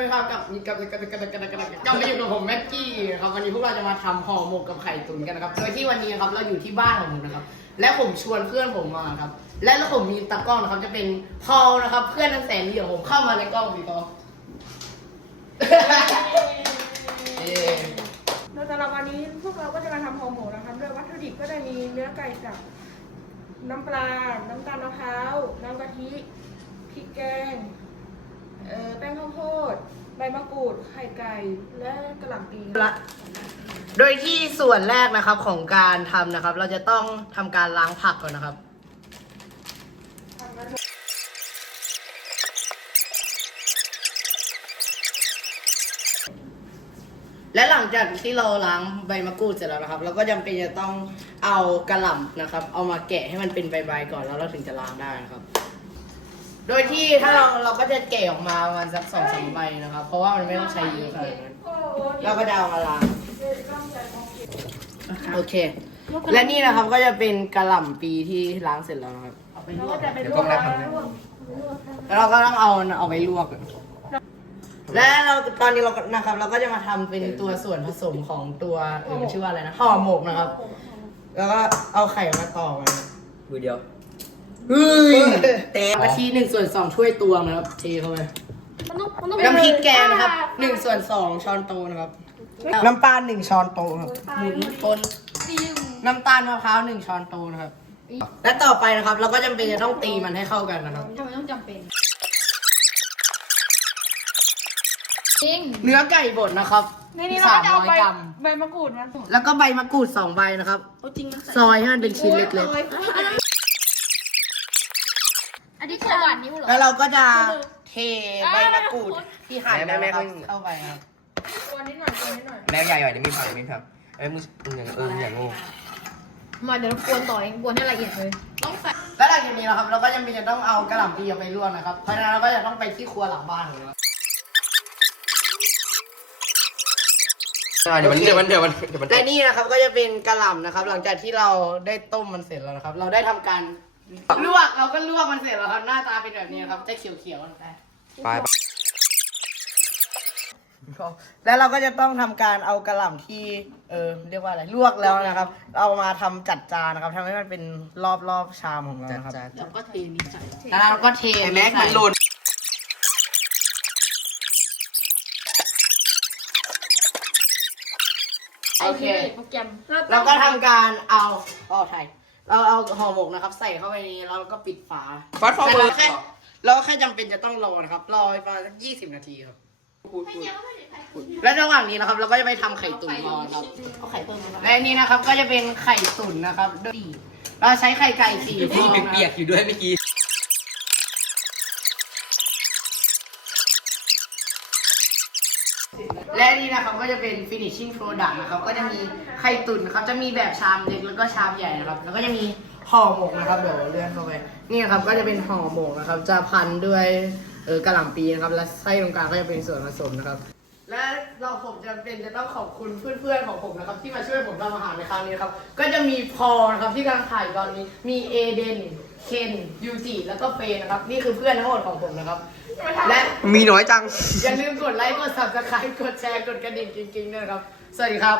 ดีครับกับกับกับกับกับกับกับกับมาอยู่กับผมแม็กกี้ครับวันนี้พวกเราจะมาทำห่อหมกกับไข่ตุ๋นกันนะครับโดยที่วันนี้ครับเราอยู่ที่บ้านของผมนะครับ และผมชวนเพื่อนผมมาครับ และแล้วผมมีตากล้องนะครับจะเป็นพอลนะครับ เพื่อนทั้งแสนดีของผมเข้ามาในกล้องสิพอลเย้โดยสำหรับวันนี้พวกเราก็จะมาทำห่อหมกนะครับโดยวัตถุดิบก็จะมีเนื้อไก่สับน้ำปลา น้ำตาลมะพร้าว น้ำกะทิ พริกแกง เอ่อแป้งข้าวโพด ใบ มะกรูด ไข่ไก่ และกระหล่ำปีละโดยที่ส่วนแรกนะครับของการทำนะครับ เราจะต้องทำการล้างผักก่อนนะครับ และหลังจากที่เราล้างใบมะกรูดเสร็จแล้วนะครับ เราก็จำเป็นจะต้องเอากระหล่ำนะครับ เอามาแกะให้มันเป็นใบๆก่อนแล้วเราถึงจะล้างได้นะครับ โดยที่ถ้าเราเราก็จะแกะออกมาประมาณสักสองสามใบนะครับ เพราะว่ามันไม่ต้องใช้เยอะขนาดนั้นเราก็จะเอามาล้างโอเค และนี่นะครับก็จะเป็นกระหล่ำปีที่ล้างเสร็จแล้วนะครับเราก็จะไปลวกแล้วลวกแล้วเราก็ต้องเอาเอาไปลวก และเราตอนนี้เราก็นะครับ เราก็จะมาทำเป็นตัวส่วนผสมของตัวเออชื่อว่าอะไรนะห่อหมกนะครับ แล้วก็เอาไข่มาต่อกัน มือเดียว เฮ้ยเตะกะทิหนึ่งส่วนสองถ้วยตวงนะครับเทเข้าไปมันต้องมันต้องน้ำพริกแกงนะครับหนึ่งส่วนสองช้อนโต๊ะนะครับน้ำตาลหนึ่งช้อนโต๊ะครับหมุนคนน้ำตาลมะพร้าวหนึ่งช้อนโต๊ะนะครับ และต่อไปนะครับ เราก็จำเป็นจะต้องตีมันให้เข้ากันนะครับทำไมต้องจำเป็นจริงเนื้อไก่บดนะครับในนี้เราสาก็มจะเอาร้อยใบกรัมใบมะกรูดมาสุดแล้วก็ใบมะกรูดสองใบนะครับจริงนะซอยให้มันเป็นชิ้นเล็ก อันนี้คือหวานนิ้วเหรอ แล้วเราก็จะเทใบมะกรูดที่หั่นแล้วนะครับเข้าไปครับตัวนิดหน่อยตัวนิดหน่อยแม่ใหญ่หน่อยเดี๋ยวมีผักมีผักเอ้ยมึงมึงอย่างเออมึงอย่างโง่มาเดี๋ยวเรากวนต่อเองกวนให้ละเอียดเลย ต้องใส่แล้วหลังจากนี้นะครับ เราก็จะมีจะต้องเอากระหล่ำปีไปลวกนะครับ เพราะฉะนั้นเราก็จะต้องไปที่ครัวหลังบ้านของเราเดี๋ยวมันเดี๋ยวมันเดี๋ยวมันเดี๋ยวมัน และนี่นะครับก็จะเป็นกระหล่ำนะครับ หลังจากที่เราได้ต้มมันเสร็จแล้วนะครับ เราได้ทำการ ลวกเราก็ลวกมันเสร็จแล้วครับหน้าตาเป็นแบบนี้ครับ จะเขียวๆไปไปแล้วเราก็จะต้องทำการเอากระหล่ำที่เออเรียกว่าอะไรลวกแล้วนะครับ เอามาทำจัดจานนะครับทำให้มันเป็นรอบรอบๆชามของเราจัดนะครับจ้าแล้วก็เทนิดใส่แล้วเราก็เทไอ้แม็กมันหล่นโอเคโปรแกรมเราก็ทำการเอาอ๋อไทย เราเอาห่อหมกนะครับ ใส่เข้าไปในนี้แล้วเราก็ปิดฝาฟาสต์ฟอร์เวิร์ด แค่เราแค่จำเป็นจะต้องรอนะครับ รอไปประมาณสักยี่สิบนาทีครับ และระหว่างนี้นะครับ เราก็จะไปทำไข่ตุ๋นรอครับ เอาไข่เพิ่มไหมครับและอันนี้นะครับก็จะเป็นไข่ตุ๋นนะครับด้วยเราใช้ไข่ไก่สี่ฟมีองนะเปียกๆอยู่ด้วยเมื่อกี้ และนี่นะครับก็จะเป็น finishing product นะครับก็จะมีไข่ตุ๋นนะครับจะมีแบบชามเล็กแล้วก็ชามใหญ่นะครับ แล้วก็จะมีห่อหมกนะครับเดี๋ยวเลื่อนเข้าไปนี่นะครับก็จะเป็นห่อหมกนะครับ จะพันด้วยเออกระหล่ำปีนะครับ และไส้ตรงกลางก็จะเป็นส่วนผสมนะครับ เราผมจะเป็นจะต้องขอบคุณเพื่อนๆของผมนะครับ ที่มาช่วยผมทำอาหารในครั้งนี้นะครับ ก็จะมีพอนะครับที่กำลังถ่ายตอนนี้ มีเอเดน เคนยูจิแล้วก็เฟย์นะครับ นี่คือเพื่อนทั้งหมดของผมนะครับ และ มีน้อยจัง อย่าลืมกดไลค์ กด subscribe กดแชร์ กดกระดิ่งจริงๆด้วยนะครับ สวัสดีครับ